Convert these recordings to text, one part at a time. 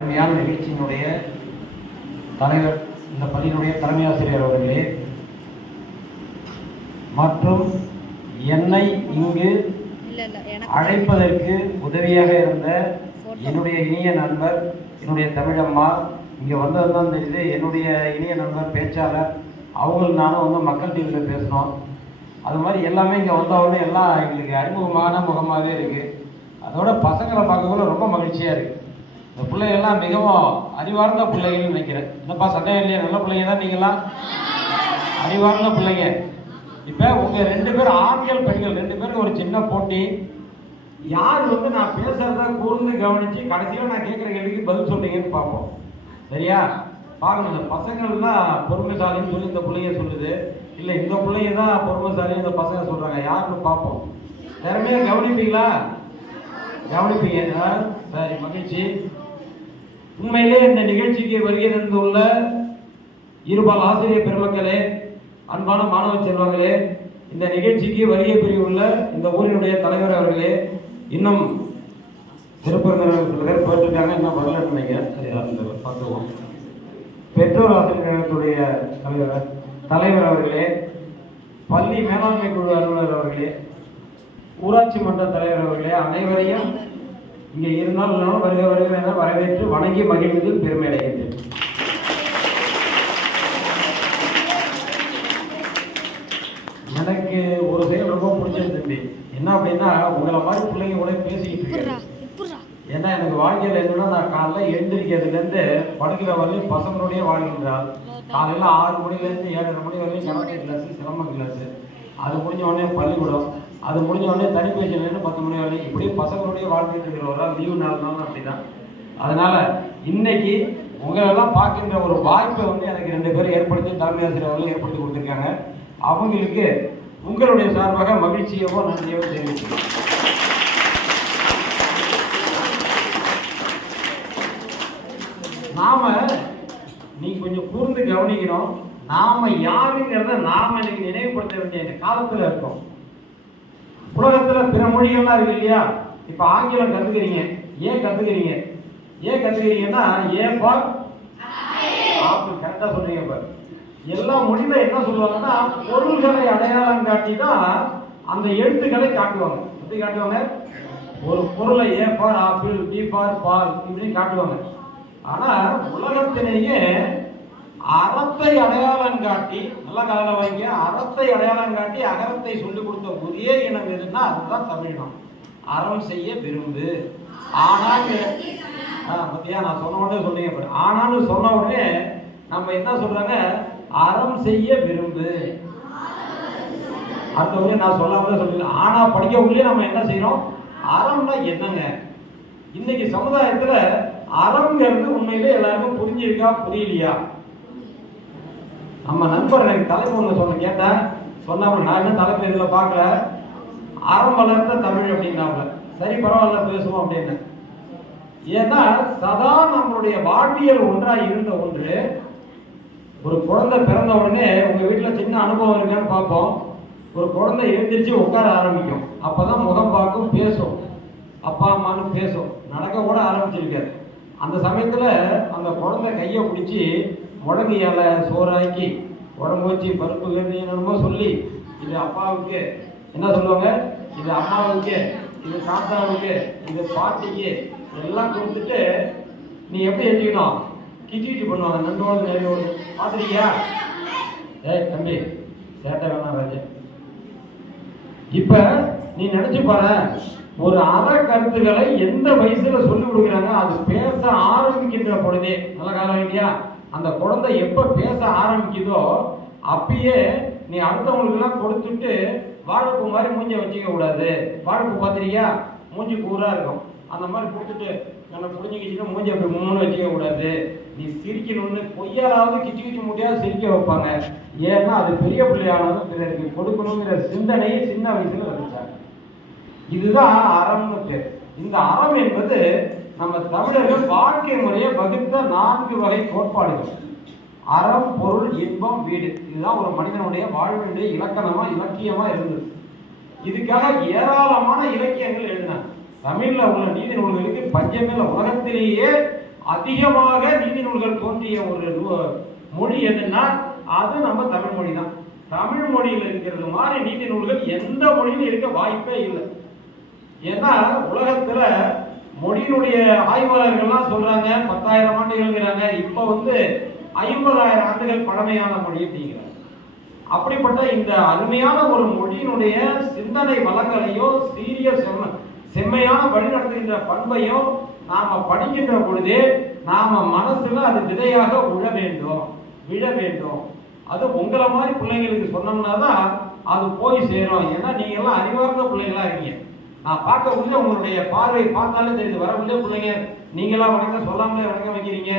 அருமையான நிகழ்ச்சியினுடைய தலைவர் இந்த பள்ளியினுடைய தலைமை ஆசிரியர் அவர்களே மற்றும் என்னை இங்கு அழைப்பதற்கு உதவியாக இருந்த என்னுடைய இனிய நண்பர் என்னுடைய தமிழம்மா இங்கே வந்தது தான் தெரியுது. என்னுடைய இனிய நண்பர் பேச்சாளர் அவங்களும் நானும் வந்து மக்கள் டிவியில் பேசினோம். அது மாதிரி எல்லாமே இங்கே வந்தவொடனே எல்லாம் எங்களுக்கு அறிமுகமான முகமாகவே இருக்குது அதோட பசங்களை பார்க்கக்குள்ள ரொம்ப மகிழ்ச்சியாக இருக்குது இந்த பிள்ளைகள்லாம் மிகவும் அறிவார்ந்த பிள்ளைகள்னு நினைக்கிறேன். என்னப்பா சந்தேகம் இல்லையா? நல்ல பிள்ளைங்க தான் நீங்களாம் அறிவார்ந்த பிள்ளைங்க. இப்போ உங்கள் ரெண்டு பேரும் ஆண்கள் பெண்கள் ரெண்டு பேரும் ஒரு சின்ன போட்டி. யார் வந்து நான் பேசுறத கூர்ந்து கவனிச்சு கடைசியில் நான் கேட்குற கேள்விக்கு பதில் சொல்றீங்கன்னு பார்ப்போம். சரியா? பாருங்க இந்த பசங்கள்லாம் பொறுமைசாலின்னு சொல்லி இந்த பிள்ளைங்க சொல்லுது. இல்லை இந்த பிள்ளைங்க தான் பொறுமைசாலி இந்த பசங்க சொல்கிறாங்க யாருன்னு பார்ப்போம். திறமையாக கவனிப்பீங்களா? கவனிப்பீங்க. சரி மகிழ்ச்சி. உண்மையிலே இந்த நிகழ்ச்சிக்கு வருகை தந்துள்ள இருபால் ஆசிரியர் பெருமக்களே அன்பான மாணவ செல்வங்களே இந்த நிகழ்ச்சிக்கு வருகை புரியுள்ள இந்த ஊரினுடைய தலைவர் அவர்களே இன்னும் சிறப்பு போட்டிருக்காங்க இன்னும் வரல நினைக்கிறேன். பார்த்துவோம் பெற்றோர் ஆசிரியர்களுடைய தலைவர் தலைவர் அவர்களே பள்ளி மேலாண்மை குழு அலுவலர் அவர்களே ஊராட்சி மன்ற தலைவர் அவர்களே அனைவரையும் இங்கே இருந்தால் இல்லைனாலும் வருக வருக என வரவேற்று வணங்கி மகிழ்வதில் பெருமை அடைகின்றேன் எனக்கு ஒரு செயல் ரொம்ப பிடிச்சது தம்பி. என்ன அப்படின்னா உங்களை மாதிரி பிள்ளைங்க கூட பேசிக்கிட்டு இருக்கேன் ஏன்னா எனக்கு வாழ்க்கையில் என்னன்னா நான் காலைல எழுந்திரிக்கிறதுலேருந்து படுக்கிற வரையும் பசங்களோடய வாழ்கின்றால் காலையில் ஆறு மணிலேருந்து ஏழரை மணி வரையும் கராட்டே கிளாஸு சிலம்ப கிளாஸு. அது முடிஞ்ச உடனே பள்ளிக்கூடம். அது முடிஞ்ச உடனே தனிப்பயிற்சியிலேருந்து பத்து மணி வரையும் இப்படி வாழ்ந்துட்டு இருக்கிறவரா லீவு நாள்னாலும் அப்படிதான். அதனால இன்னைக்கு உங்களெல்லாம் பார்க்கின்ற ஒரு வாய்ப்பை வந்து எனக்கு ரெண்டு பேரும் ஏற்படுத்தி தலைமை ஆசிரியர் அவர்களும் ஏற்படுத்தி கொடுத்துருக்காங்க. அவங்களுக்கு உங்களுடைய சார்பாக மகிழ்ச்சியவோ நன்றியவோ தெரிவிச்சுக்கிறேன் நாம நீ கொஞ்சம் கூர்ந்து கவனிக்கணும். நாம யாருங்கிறத நாம இன்னைக்கு நினைவுபடுத்த வேண்டிய காலத்துல இருக்கோம். உலகத்துல பிற மொழிகள்லாம் இருக்கு இல்லையா? இப்ப ஆங்கிலம் கத்துக்கிறீங்க. ஏன் கத்துக்கிறீங்க. ஏன் கத்துக்கிறீங்கன்னா ஏன் பார். ஆப்பிள் கரெக்டா சொல்றீங்க பார். எல்லா மொழியில என்ன சொல்லுவாங்கன்னா பொருள்களை அடையாளம் காட்டி தான் அந்த எழுத்துக்களை காட்டுவாங்க. எப்படி காட்டுவாங்க? ஒரு பொருளை ஏ பார் ஆப்பிள் பி பார் பால் இப்படின்னு காட்டுவாங்க. ஆனா உலகத்திலேயே அறத்தை அடையாளம் காட்டி நல்லா காதல வாங்கி அறத்தை அடையாளம் காட்டி அகரத்தை சொல்லிக் கொடுத்த ஒரே இனம் எதுன்னா அதுதான் தமிழ்நாடு அறம் செய்ய விரும்பு. ஆனால் பத்தியா நான் சொன்ன உடனே சொன்னீங்க பாரு. சொன்ன உடனே நம்ம என்ன சொல்றாங்க? அறம் செய்ய விரும்பு. அடுத்த உடனே நான் சொல்லாமலே சொல்லல. ஆனா படிக்கக்குள்ளேயே நம்ம என்ன செய்யறோம் அறம்னா என்னங்க? இன்னைக்கு சமுதாயத்துல அறம்ங்கிறது உண்மையிலே எல்லாருக்கும் புரிஞ்சிருக்கா புரியலையா? நம்ம நண்பர் எனக்கு தலைமுறை சொன்ன கேட்டேன். சொன்னாப்புல நான் என்ன தலைப்பேரில் பார்க்கல. அறம் வளர்ந்த தமிழ் அப்படின்னாப்புல. சரி பரவாயில்ல பேசுவோம் அப்படின்னு. ஏன்னா சதா நம்மளுடைய வாழ்வியல் ஒன்றாக இருந்த ஒன்று ஒரு குழந்தை பிறந்த உடனே உங்க வீட்டில் சின்ன அனுபவம் இருக்கான்னு பார்ப்போம். ஒரு குழந்தை எழுந்திரிச்சு உட்கார ஆரம்பிக்கும். அப்பதான் முகம் பார்க்கும் பேசும். அப்பா அம்மான்னு பேசும். நடக்க கூட ஆரம்பிச்சிருக்காரு. அந்த சமயத்துல அந்த குழந்தை கையை பிடிச்சி முழங்கு இலை சோறாக்கி உடம்பு வச்சு பருப்பு கறி என்னமோ சொல்லி இது அப்பாவுக்கு என்ன சொல்லுவாங்க? இது அம்மாவுக்கு இது தாத்தாவுக்கு இது பாட்டிக்கு எல்லாம் கொடுத்துட்டு நீ எப்படி எழுதிக்கணும்? கிட்டி கிச்சி பண்ணுவாங்க நண்டோடு நிறையோடு பார்த்துருக்கியா? ஏய் தம்பி சேட்டை வேணாம் ராஜே. இப்போ நீ நினச்சி பாரு ஒரு அற கருத்துக்களை எந்த வயசுல சொல்லி கொடுக்குறாங்க? அது பேச ஆரம்பிக்கின்ற பொழுதே. நல்ல காலம் இல்லையா அந்த குழந்தை எப்ப பேச ஆரம்பிக்குதோ அப்பயே நீ அடுத்தவங்களுக்கெல்லாம் கொடுத்துட்டு வாழைப்பூ மாதிரி மூஞ்ச வச்சுக்க கூடாது. வாழைப்பூ பார்த்திருக்கியா? மூஞ்சி கூரா இருக்கும். அந்த மாதிரி கொடுத்துட்டு நல்லா புரிஞ்சுக்கிச்சுட்டு மூஞ்சி அப்படி மூணு வச்சுக்க கூடாது. நீ சிரிக்கணும்னு பொய்யாலாவது கிச்சு கிச்சு முடியாது சிரிக்க வைப்பாங்க. ஏன்னா அது பெரிய பிள்ளையானதும் பிறருக்கு கொடுக்கணுங்கிற சிந்தனையை சின்ன வயசுல வந்துச்சாங்க. இதுதான் அறம்னு பேர். இந்த அறம் என்பது நம்ம தமிழர்கள் வாழ்க்கை முறையை வகுத்த நான்கு வகை கோட்பாடுகள். அறம் பொருள் இன்பம் வீடு. இதுதான் ஒரு மனிதனுடைய வாழ்வினுடைய இலக்கணமா இலக்கியமா இருந்தது. இதுக்காக ஏராளமான இலக்கியங்கள் எழுதினாங்க தமிழ்ல உள்ள நீதி நூல்களுக்கு பஞ்சமில் உலகத்திலேயே அதிகமாக நீதி நூல்கள் தோன்றிய ஒரு நூ- மொழி எதுன்னா அது நம்ம தமிழ் மொழி தான். தமிழ் மொழியில் இருக்கிறது மாதிரி நீதி நூல்கள் எந்த மொழியிலும் இருக்க வாய்ப்பே இல்லை. ஏன்னா உலகத்துல மொழியினுடைய ஆய்வாளர்கள்லாம் சொல்றாங்க பத்தாயிரம் ஆண்டுகள்ங்கிறாங்க. இப்ப வந்து ஐம்பதாயிரம் ஆண்டுகள் பழமையான மொழி அப்படிங்கிறார். அப்படிப்பட்ட இந்த அருமையான ஒரு மொழியினுடைய சிந்தனை வளங்களையோ சீரிய செம்ம செம்மையான வழிநடத்துகின்ற பண்பையோ நாம படிக்கின்ற பொழுதே நாம மனசுல அது விதையாக உழ வேண்டும் விழ வேண்டும். அது உங்களை மாதிரி பிள்ளைங்களுக்கு சொன்னோம்னா தான் அது போய் சேரும். ஏன்னா நீங்க எல்லாம் அறிவார்ந்த பிள்ளைங்களா இருக்கீங்க. நான் பார்க்க உள்ள உங்களுடைய பார்வை பார்த்தாலே தெரியுது. வர உள்ள பிள்ளைங்க நீங்களா வணக்கம் சொல்லாமலே வணக்கம் வைக்கிறீங்க.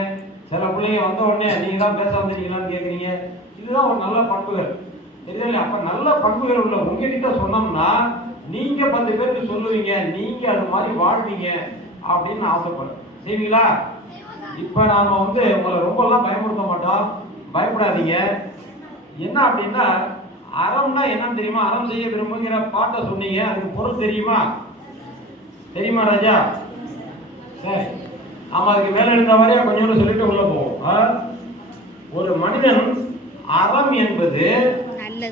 சில பிள்ளைங்க வந்த உடனே நீங்க தான் பேச வந்துட்டீங்களான்னு கேட்குறீங்க இதுதான் ஒரு நல்ல பண்புகள். தெரியல அப்ப நல்ல பண்புகள் உள்ள உங்ககிட்ட சொன்னோம்னா நீங்க பத்து பேருக்கு சொல்லுவீங்க நீங்க அது மாதிரி வாழ்வீங்க அப்படின்னு ஆசைப்படுறேன். செய்வீங்களா இப்ப நாம வந்து உங்களை ரொம்ப எல்லாம் பயமுறுத்த மாட்டோம். பயப்படாதீங்க. என்ன அப்படின்னா அறம்னா என்னன்னு தெரியுமா? அறம் செய்ய விரும்புங்கிற பாட்டை சொன்னீங்க அதுக்கு பொருள் தெரியுமா? தெரியுமா ராஜா? சரி. ஆமா அதுக்கு மேல இருந்த மாதிரியே கொஞ்சோண்டு சொல்லிட்டு உள்ள போவோம்? ஒரு மனிதன் அறம் என்பது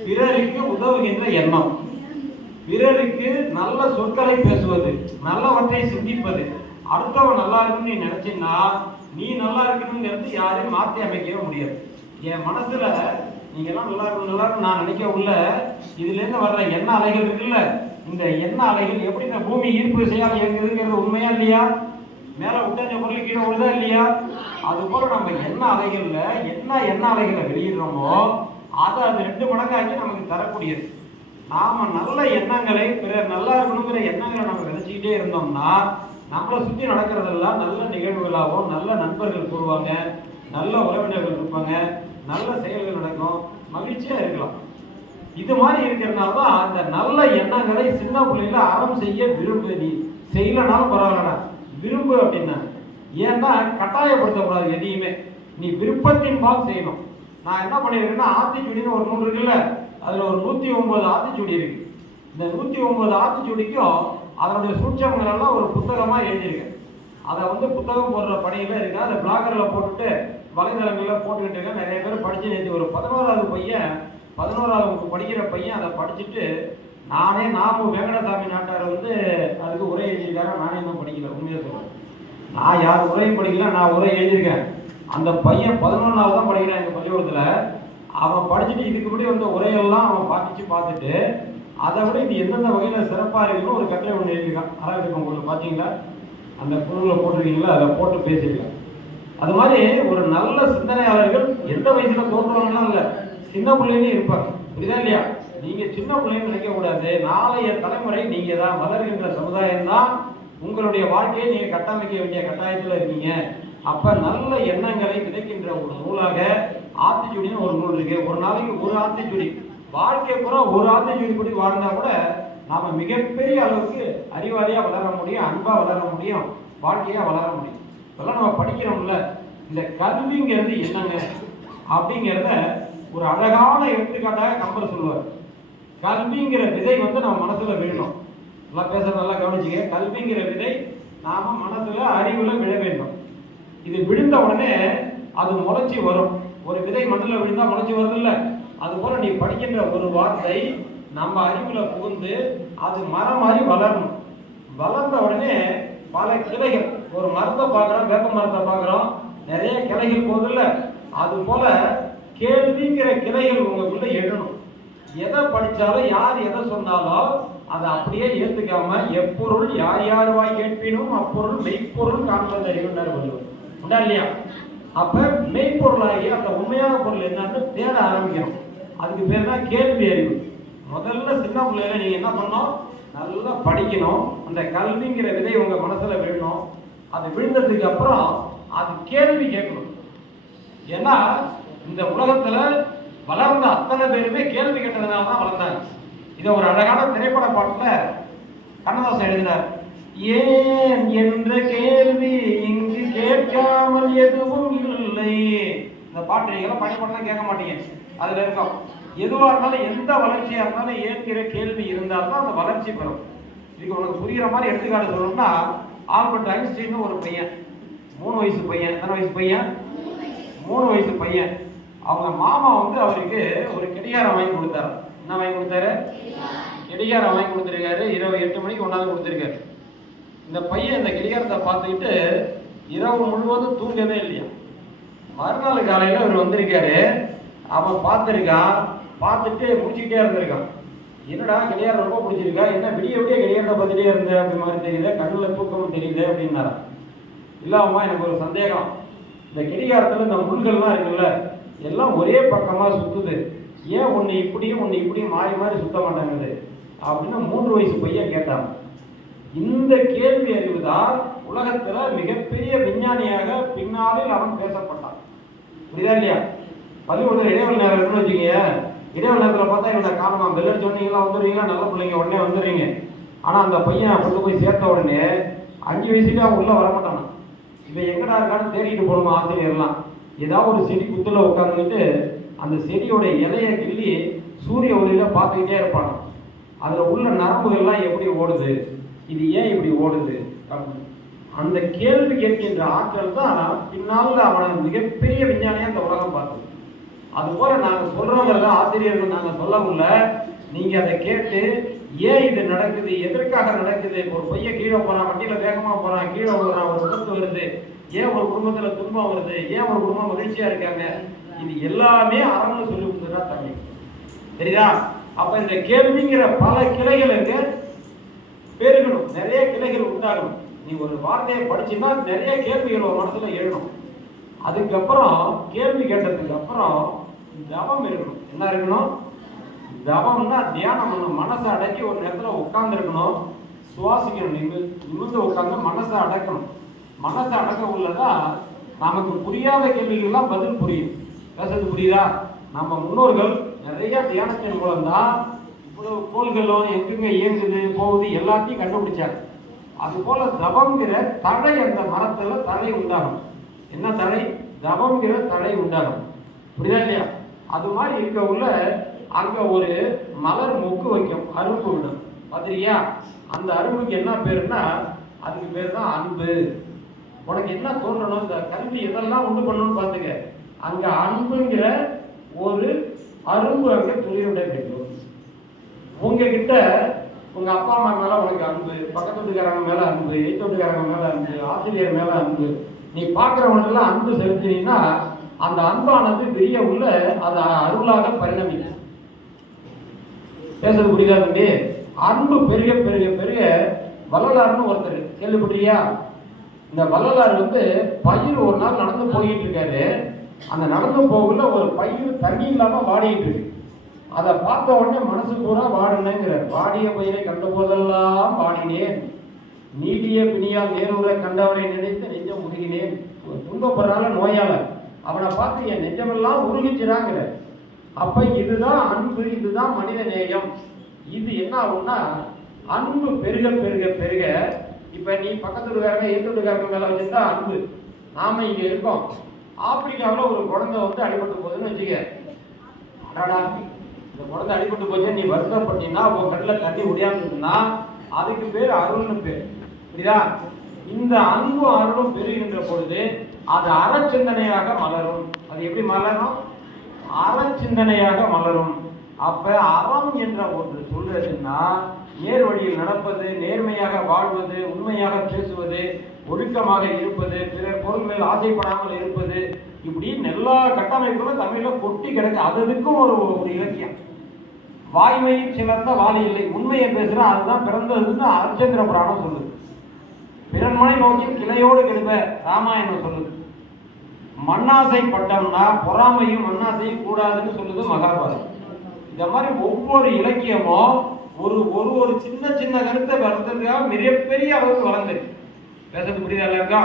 பிறருக்கு உதவுகின்ற எண்ணம். பிறருக்கு நல்ல சொற்களை பேசுவது நல்லவற்றை சிந்திப்பது. அடுத்தவன் நல்லா இருக்குன்னு நீ நினைச்சின்னா நீ நல்லா இருக்கணுங்கிறது யாரையும் மாற்றி அமைக்கவே முடியாது. என் மனசுல நீங்க எல்லாம் நல்லா இருக்கணும் நல்லா இருக்கணும் நான் நினைக்க உள்ள இதுல இருந்து வர்ற எண்ண அலைகள் இருக்குல்ல இந்த எண்ண அலைகள் எப்படி இந்த பூமி ஈர்ப்பு விசையால் இயங்குதுங்கிறது உண்மையா இல்லையா? மேல விட்டஞ்ச பொருள் கீழே விழுதா இல்லையா? அது போல நம்ம என்ன அலைகள்ல என்ன எண்ண அலைகளை வெளியிடுறோமோ அதை அது ரெண்டு மடங்காக்கி நமக்கு தரக்கூடியது. நாம நல்ல எண்ணங்களை பிறர் நல்லா இருக்கணுங்கிற எண்ணங்களை நம்ம நினைச்சுக்கிட்டே இருந்தோம்னா நம்மளை சுற்றி நடக்கிறதெல்லாம் நல்ல நிகழ்வுகளாகவும் நல்ல நண்பர்கள் கூறுவாங்க நல்ல உறவினர்கள் இருப்பாங்க நல்ல செயல்கள் நடக்கும் மகிழ்ச்சியா இருக்கலாம். இது மாதிரி இருக்கிறதுனால தான் அந்த நல்ல எண்ணங்களை சின்ன பிள்ளையில அறம் செய்ய விரும்பு நீ செய்யலனாலும் பரவாயில்லடா. விரும்பு அப்படின்னா ஏன்னா கட்டாயப்படுத்தக்கூடாது எதையுமே. நீ விருப்பத்தின் பால் செய்யணும். நான் என்ன பண்ணியிருக்கேன்னா ஆத்திச்சூடின்னு ஒரு நூல் இருக்குல்ல அதுல ஒரு நூத்தி ஒன்பது ஆத்திச்சூடி இருக்கு. இந்த நூத்தி ஒன்பது ஆத்திச்சூடிக்கும் அதனுடைய சூட்சமங்கள் எல்லாம் ஒரு புத்தகமா எழுதியிருக்கேன். அதை வந்து புத்தகம் போடுற பணியில இருக்கு. அதை பிளாகர்ல போட்டுட்டு வலைதளங்களில் போட்டுக்கிட்டு இருக்கேன். நிறைய பேர் படிச்சு நேற்று ஒரு பதினோராவது பையன் பதினோராவது படிக்கிற பையன் அதை படிச்சுட்டு நானே நாமும் வெங்கடசாமி நாட்டார் வந்து அதுக்கு உரை எழுதியிருக்காரு. நானே இன்னும் படிக்கல உண்மையாக சொல்கிறேன் நான் யார் உரையும் படிக்கல நான் உரை எழுதியிருக்கேன். அந்த பையன் பதினொன்றாவது தான் படிக்கிறான் எங்கள் பள்ளிக்கூடத்தில். அவன் படிச்சுட்டு இதுக்கு முன்னாடி வந்த உரையெல்லாம் அவன் பாக்கிச்சு பார்த்துட்டு அதை விட இது எந்தெந்த வகையில் சிறப்பாக இருக்குன்னு ஒரு கட்டுரை ஒன்று எழுதியிருக்கான். அதாவது இருக்கு உங்களுக்கு பார்த்தீங்களா அந்த குழுவில் போட்டிருக்கீங்களா? அதை போட்டு பேசியிருக்கேன். அது மாதிரி ஒரு நல்ல சிந்தனையாளர்கள் எந்த வயசில் தோற்றுவாங்கலாம் இல்லை. சின்ன பிள்ளைன்னு இருப்பாங்க. புரியுதா இல்லையா? நீங்க சின்ன பிள்ளைங்க நினைக்க கூடாது. நாளைய தலைமுறை நீங்க தான். வளர்கின்ற சமுதாயம் தான் உங்களுடைய வாழ்க்கையை நீங்க கட்டமைக்க வேண்டிய கட்டாயத்துல இருக்கீங்க. அப்ப நல்ல எண்ணங்களை விதைக்கின்ற ஒரு நூலாக ஆத்திச்சூடின்னு ஒரு நூல் இருக்கு. ஒரு நாளைக்கு ஒரு ஆத்திச்சூடி. வாழ்க்கை பூரா ஒரு ஆத்திச்சூடி படி வாழ்ந்தா கூட நாம மிகப்பெரிய அளவுக்கு அறிவாளியா வளர முடியும் அன்பா வளர முடியும் வாழ்க்கையா வளர முடியும். இதெல்லாம் நம்ம படிக்கிறோம்ல. இந்த கல்விங்கிறது என்னங்க? அப்படிங்கிறத ஒரு அழகான எடுத்துக்காட்டாக கம்பர் சொல்லுவார். கல்விங்கிற விதை வந்து நம்ம மனசுல விழணும். நல்லா பேச நல்லா கவனிச்சுங்க கல்விங்கிற விதை நாம மனசுல அறிவுல விழ வேண்டும். இது விழுந்த உடனே அது முளைச்சி வரும். ஒரு விதை மண்ணில் விழுந்தா முளைச்சி வருது இல்ல அது போல நீ படிக்கின்ற ஒரு வார்த்தை நம்ம அறிவுல புகுந்து அது மரம் மாதிரி வளரணும். வளர்ந்த உடனே பல கிளைகள் ஒரு மரத்தை பார்க்குறோம் வேப்ப மரத்தை பார்க்குறோம் நிறைய கிளைகள் போகுதுல்ல? அது போல கேள்விங்கிற கிளைகள் உங்களுக்குள்ள எழணும் எதை படிச்சாலும் யார் எதை சொன்னாலும் அதை அப்படியே ஏத்துக்காம எப்பொருள் யார் யார் வாய் கேட்பினும் அப்பொருள் மெய்ப்பொருள் காண்பது அறிவுனார் வள்ளுவர். உண்டா இல்லையா? அப்ப மெய்ப்பொருளாகி அந்த உண்மையான பொருள் என்னன்னு தேட ஆரம்பிக்கிறோம் அதுக்கு பேர் தான் கேள்வி அறிவு. முதல்ல சின்ன பிள்ளையில நீங்க என்ன பண்ணோம் நல்லா படிக்கணும். அந்த கல்விங்கிற விதை உங்க மனசுல விழணும். அது விழுந்ததுக்கு அப்புறம் அது கேள்வி கேட்கணும். ஏன்னா இந்த உலகத்துல வளர்ந்த அத்தனை பேருமே கேள்வி கேட்டதுனால தான் வளர்ந்தாங்க. இதை ஒரு அழகான திரைப்பட பாட்டில் கண்ணதாசன் எழுதினார். ஏன் என்ற கேள்வி இங்கு கேட்காமல் எதுவும் இல்லை. இந்த பாட்டு நீங்க படிப்படலாம் கேட்க மாட்டீங்க. அதில் இருக்கும். எதுவாக இருந்தாலும் எந்த வளர்ச்சியாக இருந்தாலும் ஏற்கிற கேள்வி இருந்தால்தான் அந்த வளர்ச்சி பெறும். இதுக்கு உனக்கு புரிகிற மாதிரி எடுத்துக்காட்டு சொல்லணும்னா ஆல்பர்ட் ஐன்ஸ்டீன் ஒரு பையன். மூணு வயசு பையன். எத்தனை வயசு பையன்? மூணு வயசு பையன். அவங்க மாமா வந்து அவருக்கு ஒரு கெடிகாரம் வாங்கி கொடுத்தாரு. என்ன வாங்கி கொடுத்தாரு? கெடிகாரம் வாங்கி கொடுத்துருக்காரு. இரவு எட்டு மணிக்கு கொண்டாந்து கொடுத்துருக்காரு. இந்த பையன் இந்த கெடிகாரத்தை பார்த்துக்கிட்டு இரவு முழுவதும் தூங்கவே இல்லையா? மறுநாள் காலையில் அவர் வந்திருக்காரு. அவன் பார்த்துருக்கான். பார்த்துட்டு முடிச்சுக்கிட்டே இருந்திருக்கான். என்னடா கடிகாரம் ரொம்ப பிடிச்சிருக்கா? என்ன விடிய விடிய கடிகாரத்தை பார்த்துட்டே இருந்த அப்படி மாதிரி தெரியல கண்ணில் தூக்கமும் தெரியுது அப்படின்னாரா இல்ல எனக்கு ஒரு சந்தேகம். இந்த கிடிகாரத்தில் இந்த முள்கள்லாம் இருக்குல்ல எல்லாம் ஒரே பக்கமாக சுற்றுது ஏன் ஒன்று இப்படியும் ஒன்று இப்படியும் மாறி மாறி சுத்த மாட்டேங்குது? அப்படின்னு மூன்று வயசு பையன் கேட்டான். இந்த கேள்வி அறிவுதான் உலகத்தில் மிகப்பெரிய விஞ்ஞானியாக பின்னாளில் அவன் பேசப்பட்டான். புரியுதா இல்லையா? பள்ளிக்கூடத்தில் இடைவெளி நேரம் இருக்குன்னு வச்சுக்கோங்க இடைவெளி நேரத்தில் பார்த்தா இவனை காரணமா பெல்லர் சொன்னீங்களா வந்துடுவீங்களா? நல்ல பிள்ளைங்க உடனே வந்துடுறீங்க ஆனால் அந்த பையன் கொண்டு போய் சேர்த்த உடனே அஞ்சு வயசுலேயே அவன் உள்ளே வரமாட்டான். இவன் எங்கடா இருக்கான்னு தேடிட்டு போகணுமா ஆசிரியர்லாம். ஏதாவது ஒரு செடி குத்துல உட்காந்துக்கிட்டு அந்த செடியோட இலைய கிள்ளி சூரிய ஒளியில பார்த்துக்கிட்டே இருப்பான் அதுல உள்ள நரம்புகள்லாம் எப்படி ஓடுது? இது ஏன் இப்படி ஓடுது? அந்த கேள்வி கேட்கின்ற ஆற்றல் தான் பின்னால் அவனை மிகப்பெரிய விஞ்ஞானியா அந்த உலகம் பார்த்தது. அது போல நாங்க சொல்றவங்க ஆசிரியர்கள் நாங்க சொல்லக்குள்ள நீங்க அதை கேட்டு ஏன் இது நடக்குது? எதற்காக நடக்குது? ஒரு பையன் கீழே போறான் வண்டியில வேகமா போறான் கீழே போறான் ஒரு விபத்து வருது. ஏன் ஒரு குடும்பத்துல துன்பம் வருது? ஏன் ஒரு குடும்பம் மகிழ்ச்சியா இருக்காங்க? இது எல்லாமே அறம்னு சொல்லி கொடுத்துட்டா தண்ணி சரிதா அப்ப இந்த கேள்விங்கிற பல கிளைகள் இருக்கு பெருகணும். நிறைய கிளைகள் உண்டாகணும். நீ ஒரு வார்த்தையை படிச்சுன்னா நிறைய கேள்விகள் ஒரு மனசுல எழுணும் அதுக்கப்புறம் கேள்வி கேட்டதுக்கு அப்புறம் தவம் இருக்கணும். என்ன இருக்கணும்? தவம்னா தியானம் பண்ணணும். மனசை அடக்கி ஒரு நேரத்துல உட்கார்ந்து இருக்கணும் சுவாசிக்கணும். நிமிர்ந்து உட்கார்ந்து மனசை அடக்கணும். மனசை அடக்க உள்ளதான் நமக்கு புரியாத கேள்விகள்லாம் பதில் புரியும் பேசுறது புரியுதா? நம்ம முன்னோர்கள் நிறைய தியானத்தின் மூலம் தான் இவ்வளவு கோள்களும் எங்கெங்க இயங்குது போகுது எல்லாத்தையும் கண்டுபிடிச்சாங்க. அது போல தபங்கிற தடை அந்த மரத்துல தடை உண்டாகும். என்ன தடை தபங்கிற தடை உண்டாகும். புரியுதா இல்லையா? அது மாதிரி இருக்க உள்ள அங்க ஒரு மலர் மொக்கு வைக்கும் அரும்பு விடும். பார்த்துருக்கியா? அந்த அரும்புக்கு என்ன பேருன்னா அதுக்கு பேர் தான் அன்பு. உனக்கு என்ன தோன்றணும்? இந்த கல்வி எதெல்லாம் உண்டு பண்ணணும்னு பார்த்துக்க. அங்க அன்புங்கிற ஒரு அரும்பு அங்க துளியுடைய கிடைக்கும் உங்ககிட்ட உங்க அப்பா அம்மா மேல உனக்கு அன்பு பக்கத்து வீட்டுக்காரங்க மேல அன்பு எய்த்து வீட்டுக்காரங்க மேல அன்பு ஆசிரியர் மேல அன்பு. நீ பார்க்குறவனெல்லாம் அன்பு செலுத்தினீங்கன்னா அந்த அன்பானது பெரிய உள்ள அது அருளாக பரிணமிக்கும். பேசுறது புரியுதா தம்பி? அன்பு பெருக பெருக பெருக வள்ளலார்னு ஒருத்தர். கேள்விப்பட்டிருக்கியா? இந்த வள்ளலார் வந்து பயிர் ஒரு நாள் நடந்து போயிட்டு இருக்காரு அந்த நடந்து போகல ஒரு பயிர் தண்ணி இல்லாம வாடிட்டு இருக்கு அதை பார்த்த உடனே மனசு பூரா வாடினேங்கிறார். வாடிய பயிரை கண்ட போதெல்லாம் வாடினேன். நீடிய பிணியால் நேருரை கண்டவரை நினைத்து நெஞ்சம் உருகினேன் ஒரு துன்பப்படுறால நோயால அவனை பார்த்து என் நெஞ்சமெல்லாம் உருகிச்சுறாங்கிற அப்ப இதுதான் அன்பு இதுதான் மனித நேயம். இது என்ன ஆகும்னா அன்பு பெருக பெருக பெருக இப்ப நீ பக்கத்து வீட்டுக்காரங்க எதிர்த்து வீட்டுக்காரங்க மேல வச்சிருந்தா அன்பு. நாம இங்க இருக்கோம். ஆப்பிரிக்காவில் ஒரு குழந்தை வந்து அடிபட்டு போகுதுன்னு வச்சுக்க. அடாடா. இந்த குழந்தை அடிபட்டு போச்சு நீ வருத்தப்பட்டீங்கன்னா உன் கண்ணில் தண்ணி உடையாந்துன்னா அதுக்கு பேர் அருள்னு பேர். புரியுதா? இந்த அன்பும் அருளும் பெருகின்ற பொழுது அது அறச்சிந்தனையாக மலரும். அது எப்படி மலரும்? அறச்சிந்தனையாக மலரும். அப்ப அறம் என்ற ஒன்று சொல்றதுன்னா நேர் வழியில் நடப்பது நேர்மையாக வாழ்வது உண்மையாக பேசுவது ஒழுக்கமாக இருப்பது பிறர் பொருள் மேல் ஆசைப்படாமல் இருப்பது இப்படி எல்லா கட்டமைப்புகளும் தமிழில் கொட்டி கிடக்கு. அது அதுக்கும் ஒரு ஒரு இலக்கியம். வாய்மை சிலர்ந்த வாலி இல்லை. உண்மையை பேசுற அதுதான் பிறந்ததுன்னு அர்ச்சந்திர புராணம் சொல்லுது. பிறன்மனை நோக்கி கிளையோடு கெடுப்ப ராமாயணம் சொல்லுது. மண்ணாசை பட்டம்னா பொறாமையும் மண்ணாசையும் கூடாதுன்னு சொல்லுது மகாபாரதம். இந்த மாதிரி ஒவ்வொரு இலக்கியமும் ஒரு ஒரு ஒரு சின்ன சின்ன கருத்தை வளர்ந்ததுக்காக மிகப்பெரிய அளவுக்கு வளர்ந்து. பேசுறது புரியுதா இல்லையா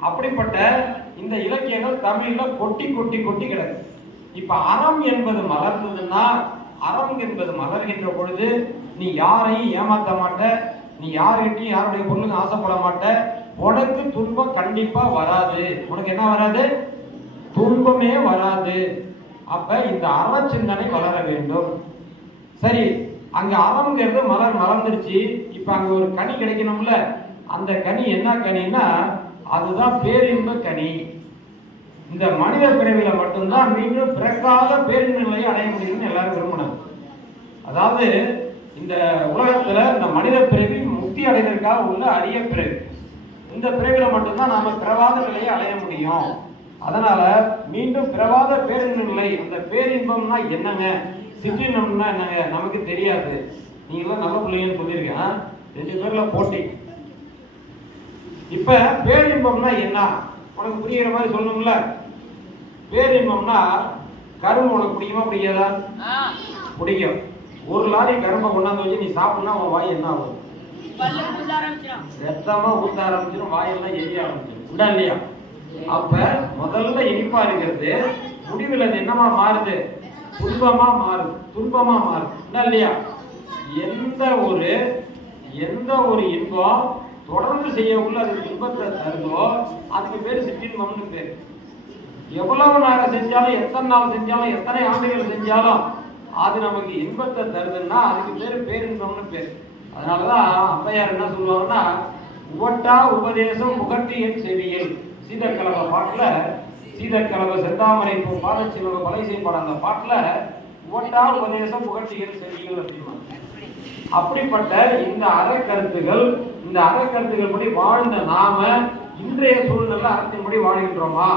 அப்படிப்பட்ட இந்த இலக்கியங்கள் தமிழில் கொட்டி கொட்டி கொட்டி கிடக்கு. இப்ப அறம் என்பது மலர்ந்ததுன்னா அறம் என்பது மலர்கின்ற பொழுது நீ யாரையும் ஏமாத்த மாட்ட நீ யார்கிட்டையும் யாருடைய பொருளுக்கு ஆசைப்பட மாட்ட. உனக்கு துன்பம் கண்டிப்பா வராது. உனக்கு என்ன வராது? துன்பமே வராது. அப்ப இந்த அற சிந்தனை வளர வேண்டும். சரி அங்க அறம்ங்கிறது மலர் மறந்துருச்சு இப்ப அங்க ஒரு கனி கிடைக்கணும்ல. அந்த கனி என்ன கனின்னா அதுதான் பேரின்ப கனி. இந்த மனித பிறவில மட்டும்தான் மீண்டும் பிறக்காத பேரின்ப நிலையை அடைய முடியும்னு எல்லாரும் விரும்பணும் அதாவது இந்த உலகத்துல இந்த மனித பிறவி முக்தி அடைவதற்காக உள்ள அரிய பிறவி. இந்த பிறவில மட்டும்தான் நாம பிறவாத நிலையை அடைய முடியும். அதனால மீண்டும் பிறவாத பேரின்ப நிலை அந்த பேரின்பம்னா என்னங்க? சிற்றின்பம்னா என்னங்க நமக்கு தெரியாது. நீங்க எல்லாம் நல்ல பிள்ளைங்கன்னு சொல்லியிருக்கேன்? ரெண்டு பேர்ல போட்டி. இப்ப பேரின்பம்னா என்ன? உனக்கு புரியுற மாதிரி சொல்லணும்ல. பேரின்பம்னா கரும்பு உனக்கு பிடிக்குமா பிடிக்காதா? பிடிக்கும். ஒரு லாரி கரும்பை கொண்டாந்து வச்சு நீ சாப்பிடனா உன் வாய் என்ன ஆகும்? ரத்தமா ஊத்த ஆரம்பிச்சிடும் வாயெல்லாம் எரிய ஆரம்பிச்சிடும். உண்டா இல்லையா அப்ப முதல்ல இனிப்பா இருக்கிறது முடிவில் அது என்னமா மாறுது? துன்பமா மாறுது துன்பமா மாறுது இல்லையா? எந்த ஒரு எந்த ஒரு இன்பம் தொடர்ந்து செய்யக்குள்ள அது துன்பத்தை தருதோ அதுக்கு பேர் சிற்றின்பம்னு பேர் எவ்வளவு நேரம் செஞ்சாலும் எத்தனை நாள் செஞ்சாலும் எத்தனை ஆண்டுகள் செஞ்சாலும் அது நமக்கு இன்பத்தை தருதுன்னா அதுக்கு பேர் பேரின்பம்னு பேர். அதனாலதான் அம்மையார் என்ன சொல்லுவாங்கன்னா உவட்டா உபதேசம் முகட்டியன் செவியல். சீதக்கலவ பாட்டுல சீதக்கலவை செந்தாமரை பூ பாதச்சிலவை கொலை செய்யப்பட அந்த பாட்டுல உவட்டா உபதேசம் புகழ்ச்சிகள் செய்திகள் அப்படின்னா அப்படிப்பட்ட இந்த அறக்கருத்துகள் இந்த அறக்கருத்துகள் படி வாழ்ந்த நாம இன்றைய சூழ்நிலை அறத்தின்படி வாழ்கின்றோமா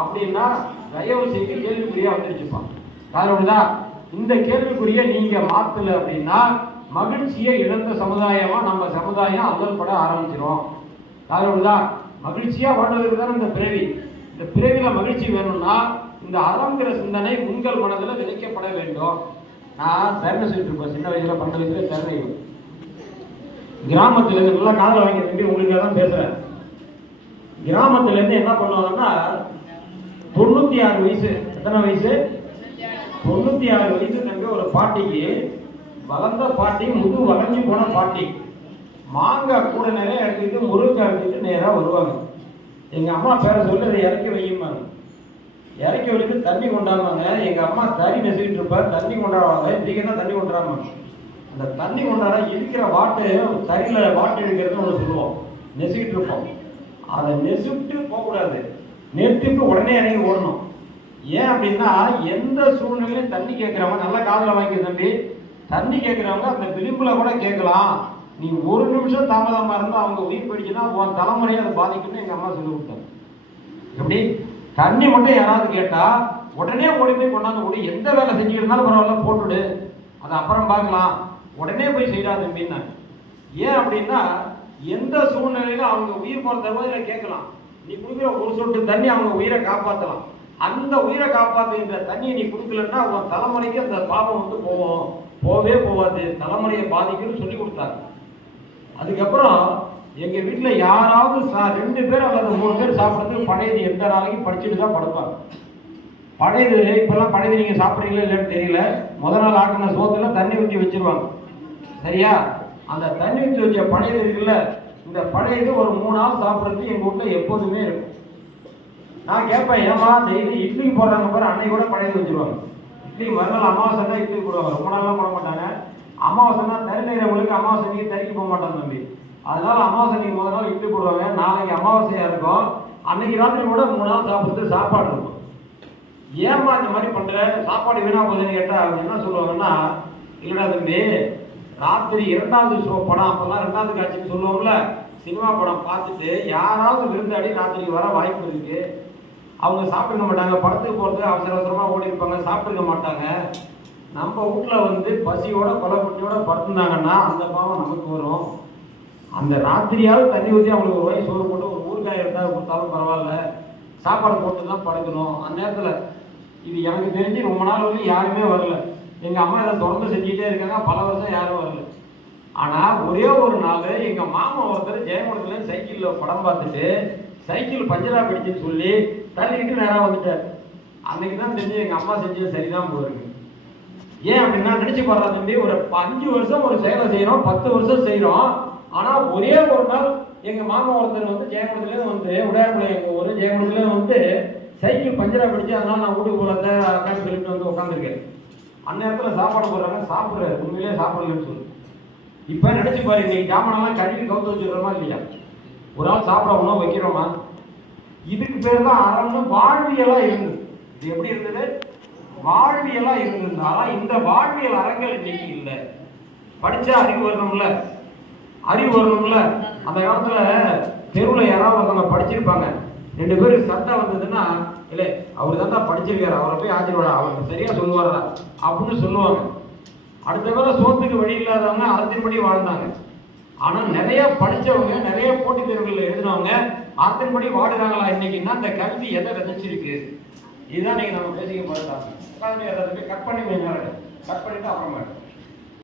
அப்படின்னா தயவு செய்து கேள்விக்குறியா வந்துருச்சுப்பான் காரணம்தான் இந்த கேள்விக்குரிய நீங்க மாத்தல அப்படின்னா மகிழ்ச்சியை இழந்த சமுதாயமா நம்ம சமுதாயம் அமல்பட ஆரம்பிச்சிரும். காரணம்தான் மகிழ்ச்சியா வாழ்வதற்கு தான் இந்த பிறவி. இந்த பிறவி மகிழ்ச்சி வேணும்னா இந்த அறங்கிற சிந்தனை உங்கள் மனதில் விதைக்கப்பட வேண்டும். நான் தர்ண சொல்லிட்டு இருப்பேன் சின்ன வயசுல பன்னெண்டு வயசுல தர்ணை கிராமத்துல இருந்து நல்லா காதல வாங்கி தம்பி உங்களுக்கு தான் பேசுறேன். கிராமத்துல இருந்து என்ன பண்ணுவாங்கன்னா தொண்ணூத்தி ஆறு வயசு எத்தனை வயசு? தொண்ணூத்தி ஆறு வயசு தம்பி ஒரு பாட்டிக்கு வளர்ந்த பாட்டி முது வளைஞ்சு போன பாட்டி. மாங்காய் கூட நிறைய எடுத்துக்கிட்டு முருங்கைக்காய் எடுத்துக்கிட்டு நேராக வருவாங்க. எங்க அம்மா பேரை சொல்லி அதை இறக்கி வையுமாங்க இறக்கி வலிக்கு தண்ணி கொண்டாடுவாங்க. எங்க அம்மா தறி நெசிக்கிட்டு இருப்பார் தண்ணி கொண்டாடுவாங்க. இன்றைக்கு தண்ணி கொண்டாடுறாங்க அந்த தண்ணி கொண்டாட இருக்கிற வாட்டு தறியில வாட்டு எடுக்கிறது ஒன்று சொல்லுவோம். நெசிக்கிட்டு இருப்போம். அதை நெசிட்டு போகக்கூடாது. நிறுத்திட்டு உடனே இறங்கி ஓடணும். ஏன் அப்படின்னா எந்த சூழ்நிலையும் தண்ணி கேட்குறவங்க நல்ல காதல வாங்கி தம்பி. தண்ணி கேட்குறவங்க அந்த விளிம்புல கூட கேட்கலாம். நீ ஒரு நிமிஷம் தாமதமா இருந்தா அவங்க உயிர் போயிடுச்சுன்னா உன் தலைமுறையை அதை பாதிக்கும்னு எங்க அம்மா சொல்லி கொடுத்தாங்க. எப்படி? தண்ணி மட்டும் யாராவது கேட்டா உடனே ஓடி போய் கொண்டாந்து கொடு. எந்த வேலை செஞ்சுக்கிட்டாலும் பரவாயில்ல போட்டுடு. அதை அப்புறம் பார்க்கலாம். உடனே போய் செய்யாத அப்படின்னாங்க ஏன் அப்படின்னா எந்த சூழ்நிலையில அவங்க உயிர் போற தருவதில் கேட்கலாம். நீ கொடுக்குற ஒரு சொட்டு தண்ணி அவங்க உயிரை காப்பாற்றலாம் அந்த உயிரை காப்பாற்றுகின்ற தண்ணியை நீ கொடுக்கலன்னா உன் தலைமுறைக்கு அந்த பாபம் வந்து போகும். போவே போகாது. தலைமுறையை பாதிக்கும்னு சொல்லி கொடுத்தாங்க. அதுக்கப்புறம் எங்க வீட்டுல யாராவது சா- ரெண்டு பேர் அல்லது மூணு பேர் சாப்பிட்றதுக்கு பழையது எந்த நாளைக்கு படிச்சுட்டு தான் படுப்பாங்க. பழையது இப்பெல்லாம் பழையது நீங்க சாப்பிட்றீங்களா இல்லைன்னு தெரியல. முதல் நாள் ஆக்கின சோத்துல தண்ணி ஊற்றி வச்சிருவாங்க. சரியா? அந்த தண்ணி ஊற்றி வச்ச பழையது இருக்குல்ல இந்த பழையது ஒரு மூணு நாள் சாப்பிட்றதுக்கு எங்க வீட்டுல எப்போதுமே இருக்கும். நான் கேட்பேன் ஏமா டெய்லி இட்லிக்கு போடுறாங்க பாரு அன்னைக்கு கூட பழையது வச்சிருவாங்க. இட்லி மறுநாள் அமாவாசை தான் இட்லி போடுவாங்க. ரொம்ப நாள்லாம் போட மாட்டாங்க. அமாவாசைனா தறி நெய்கிறவங்களுக்கு அமாவாசை அன்னைக்கு தறிக்கு போக மாட்டோம் தம்பி. அதனால அமாவாசை அன்னைக்கு முதல் நாள் இட்லி போடுவாங்க. நாளைக்கு அமாவாசையா இருக்கும். அன்னைக்கு ராத்திரி கூட மூணு நாள் சாப்பிட்டு சாப்பாடு இருக்கும். ஏம்மா இந்த மாதிரி பண்ற? சாப்பாடு வீணா போகுதுன்னு கேட்டா. அவங்க என்ன சொல்லுவாங்கன்னா இல்லடா தம்பி ராத்திரி இரண்டாவது ஷோ படம் அப்பெல்லாம் ரெண்டாவது காட்சின்னு சொல்லுவோம்ல சினிமா படம் பார்த்துட்டு யாராவது விருந்தாடி ராத்திரிக்கு வர வாய்ப்பு இருக்கு. அவங்க சாப்பிட்டுக்க மாட்டாங்க. படத்துக்கு போகிறது அவசர அவசரமாக ஓடி இருப்பாங்க சாப்பிட்டுக்க மாட்டாங்க. நம்ம வீட்ல வந்து பசியோட கொலைப்பட்டியோட பட்டியோட அந்த பாவம் நமக்கு வரும். அந்த ராத்திரியாவது தண்ணி ஊற்றி அவங்களுக்கு ஒரு வயசு சோறு போட்டு ஒரு ஊறுகாய் எடுத்தால் கொடுத்தாலும் பரவாயில்ல. சாப்பாடு போட்டு தான் படுக்கணும். அந்த நேரத்தில் இது எனக்கு தெரிஞ்சு ரொம்ப நாள் வந்து யாருமே வரல. எங்கள் அம்மா இதை தொடர்ந்து செஞ்சுக்கிட்டே இருக்காங்க. பல வருஷம் யாரும் வரல. ஆனால் ஒரே ஒரு நாள் எங்கள் மாமா ஒருத்தர் ஜெயமூலத்தில் சைக்கிளில் படம் பார்த்துட்டு சைக்கிள் பஞ்சரா பிடிச்சுன்னு சொல்லி தள்ளிக்கிட்டு நேராக வந்துட்டார். அன்னைக்கு தான் தெரிஞ்சு எங்கள் அம்மா செஞ்சது சரிதான் போயிருக்கு. ஏன் அப்படின்னா நினைச்சு பாருங்க தம்பி ஒரு அஞ்சு வருஷம் ஒரு செயலை செய்யறோம் பத்து வருஷம் செய்யறோம். ஆனா ஒரே ஒரு நாள் எங்க மாமா ஒருத்தர் வந்து ஜெயகுடத்துல வந்து உடையார்புல எங்க ஒரு ஜெயகுடத்துல வந்து சைக்கிள் பஞ்சரா பிடிச்சு அதனால நான் வீட்டுக்கு போல அக்கான்னு சொல்லிட்டு வந்து உட்காந்துருக்கேன் அந்நேரத்துல சாப்பாடு போடுறாங்க சாப்பிடுறாரு. உண்மையிலேயே சாப்பிடலன்னு சொல்லு. இப்ப நினைச்சு பாரு இன்னைக்கு ஜாமானெல்லாம் கழுவி கவுத்து வச்சிடுறோமா இல்லையா? ஒரு ஆள் சாப்பிட உணவு வைக்கிறோமா? இதுக்கு பேர் தான் அறம்னு வாழ்வியலா இருந்தது. இது எப்படி இருந்தது? வாழ்வியலா இருந்தது இந்த வாழ்வியல் அரங்கல் இன்னைக்கு இல்லை படிச்சா அறிவு வரணும்ல? அறிவு வரணும்ல? அந்த காலத்துல தெருவில் யாராவது ஒருத்தவங்க படிச்சிருப்பாங்க. ரெண்டு பேரும் சண்டை வந்ததுன்னா இல்லை அவர் தான் படிச்சிருக்காரு. அவரை போய் ஆச்சரியப்பட அவருக்கு சரியா சொல்லுவாரா? அப்படின்னு சொல்லுவாங்க. அடுத்த வேலை சோத்துக்கு வழி இல்லாதவங்க அறத்தின்படி வாழ்ந்தாங்க. ஆனால் நிறைய படித்தவங்க நிறைய போட்டித் தேர்வுகள் எழுதினவங்க அறத்தின்படி வாடுறாங்களா இன்னைக்குன்னா அந்த கல்வி எதை விதைச்சிருக்கு? இதுதான் நீங்க நம்ம பேசிக்க போறதா கட் பண்ணி கட் பண்ணிட்டு அப்புறமா